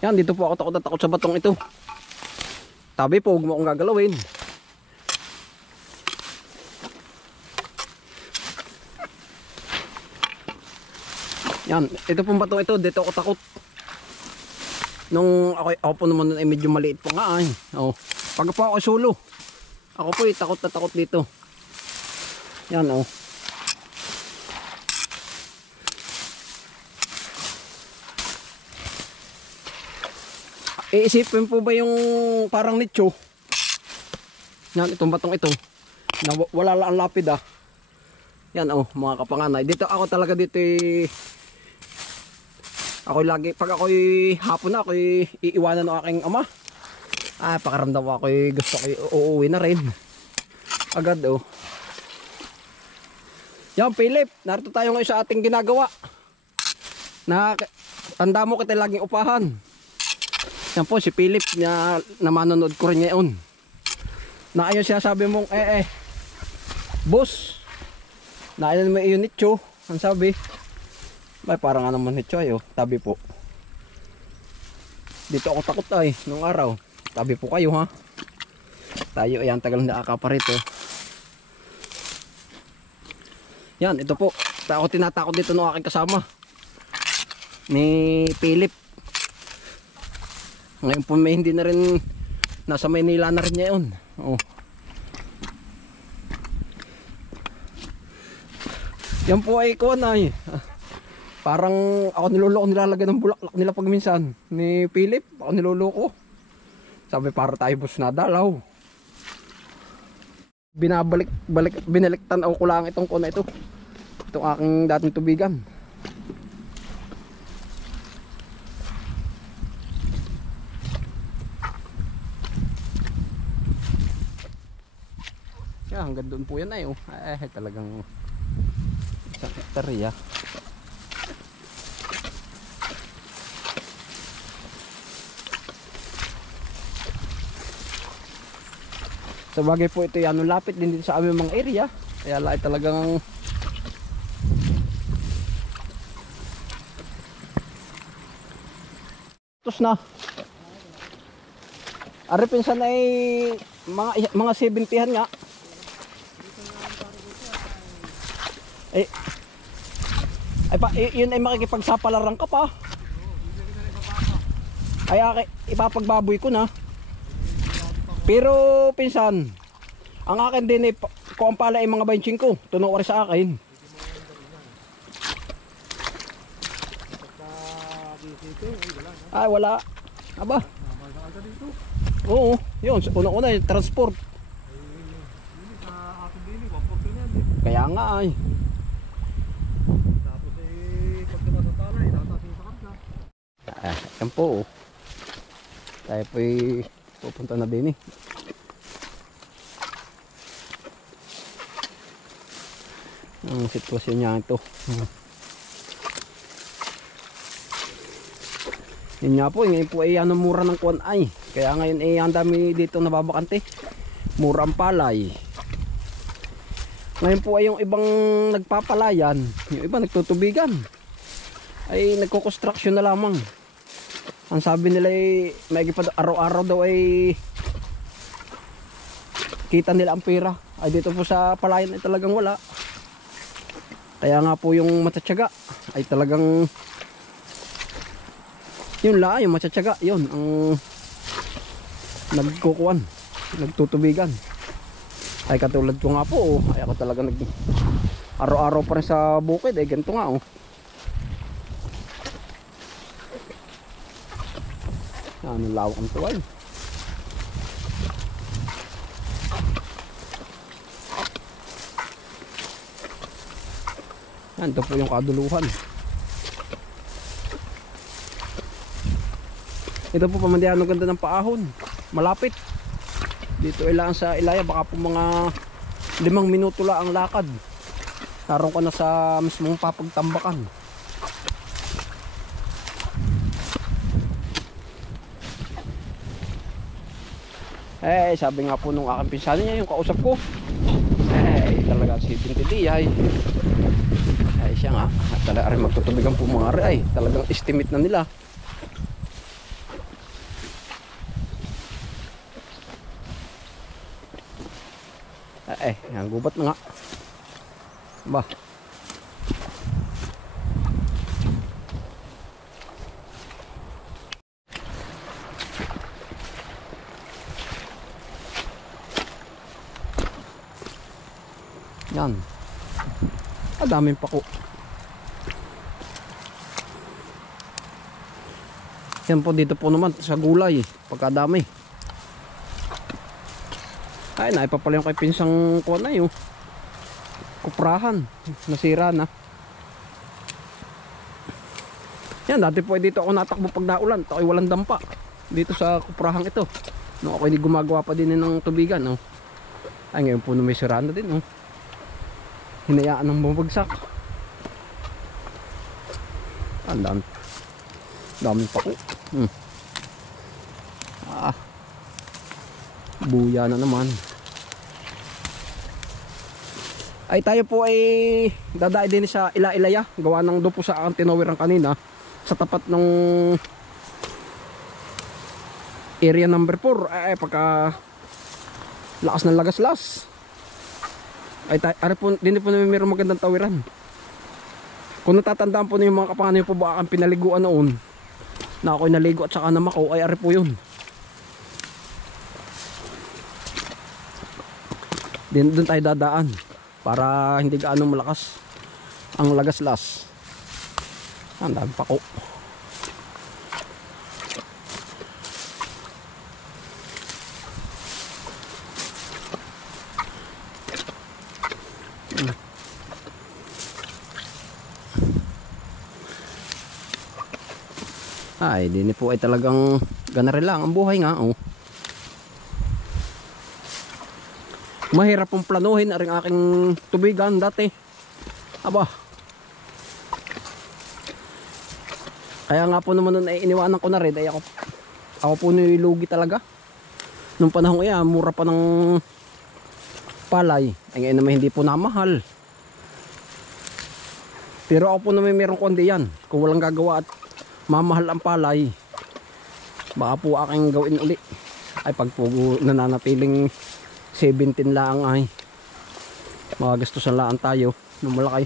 Yan, dito po ako takot na takot sa batong ito. Tabi po, huwag mo akong gagalawin. Yan, ito pong batong ito, dito ako takot. Nung ako po naman ay medyo maliit pa nga ay. Oh, pag po ako sulo, ako po ay takot na takot dito. Yan oh. Iisipin po ba yung parang nicho? Yan, itong batong ito na wala lang ang lapid ah. Yan oh, mga kapanganay. Dito ako talaga dito ako lagi, pag ako hapon na, ako iiwanan ng aking ama. Pakaramdam ako gusto ko uuwi na rin. Agad oh. Yan, Philip, narito tayo ngayon sa ating ginagawa. Tanda mo kita laging upahan. Yan po si Philip na manonood ko rin ngayon. Na ayun siya sabi mong boss, na ayun may iyon nicho. Ang sabi, may parang nga naman nicho ayo, tabi po. Dito ako takot ay nung araw. Tabi po kayo ha. Tayo ayan, tagal na akaparito. Yan, ito po. Ako tinatakot dito ng aking kasama ni Philip. Ngayon po may hindi na rin, nasa Maynila na rin ngayon. Oh. Yan po ay kuwan ay. Parang ako niloloko, nilalagay ng bulaklak nila pag minsan. Ni Philip, ako niloloko. Sabi para tayo bus na dalaw. Binaliktan ako lang itong kuwan na ito. Itong aking dating tubigan. Hanggang doon po yan ay oh. Talagang isang hektarya. Sa bagay po ito yan, lapit din dito sa aming mga area. Kaya lahat talagang tos na. Ari pinsan ay mga 70-han nga. Yun ay makikipagsapalaran ka pa. Ay ipapagbaboy ko na. Pero pinsan, ang akin din kung ang pala ay mga 25, tunaw rin sa akin. Ay wala. Aba. Oo, yun, una-una yung transport. Kaya nga ay. Tapos pag tumasatala, itatasin sa karga. Yan po. Tayo po pupunta na din ang sitwasyon niya ito. Yun nga po, ngayon po ay mura ng kuwan ay. Kaya ngayon ay ang dami dito nababakante. Mura ang palay. Ngayon po ay yung ibang nagpapalayan, yung iba nagtutubigan, ay nagko-construction na lamang. Ang sabi nila ay may araw-araw daw ay kita nila ang pera. Ay dito po sa palayan ay talagang wala. Kaya nga po yung matsatsaga ay talagang yun la, yung matsatsaga, yun ang nagkukuan, nagtutubigan. Ay katulad ko nga po, ay ako talaga araw-araw pa rin sa bukid, ganito nga oh. Yan, ang lawak ang tuwal. Yan, ito po yung kaduluhan. Ito po pamandihan ng ganda ng paahon. Malapit. Dito ilaan sa Ilaya, baka po mga 5 minuto lang ang lakad. Naroon ka na sa mismong papagtambakan. Sabi nga po nung aking pinsan niya, yung kausap ko, talaga si Bintili ay siya nga, talaga rin magtutubigan po mga ari, talagang estimate na nila. Yan, gubat na nga. Ba. Yan. Daming pako. Yan po dito po naman sa gulay. Pagkadami. Ay, naipapala yung kay pinsang kuha na yun. Kuprahan. Nasira na. Yan, dati po dito ako natakbo pag naulan. Ito ay walang dampa. Dito sa kuprahang ito. Nung ako hindi gumagawa pa din ng tubigan. Oh. Ay, ngayon po na may sira na din. Oh. Hinayaan ng bumagsak. Ang dami pa ko. Buya na naman. Ay tayo po ay dadai din sa Ila-Ilaya. Gawa ng doon po sa aking tinawiran kanina. Sa tapat ng area number 4. Ay pagka lakas ng lagaslas. Ay po, din po namin mayroong magandang tawiran. Kung natatandaan po na yung mga kapangano po ba ang pinaliguan noon na ako'y naligo at saka namakaw, ay ari po yun. Doon tayo dadaan para hindi gaano malakas ang lagaslas. Ang dami pa ko. Ay, din po ay talagang ganare lang ang buhay nga. Oh. Mahirap pong planuhin ang aking tubigan dati. Aba. Kaya nga po naman nun ay iniwanan ko na rin. Ay ako po nilugi talaga. Nung panahon kaya, mura pa ng palay. Ay ngayon naman hindi po namahal. Pero ako po naman mayroong kundi yan. Kung walang gagawa at mamahal ang palay, baka po aking gawin uli. Ay pag po nananatiling 17 lang ay magagastusan lang tayo ng malaki.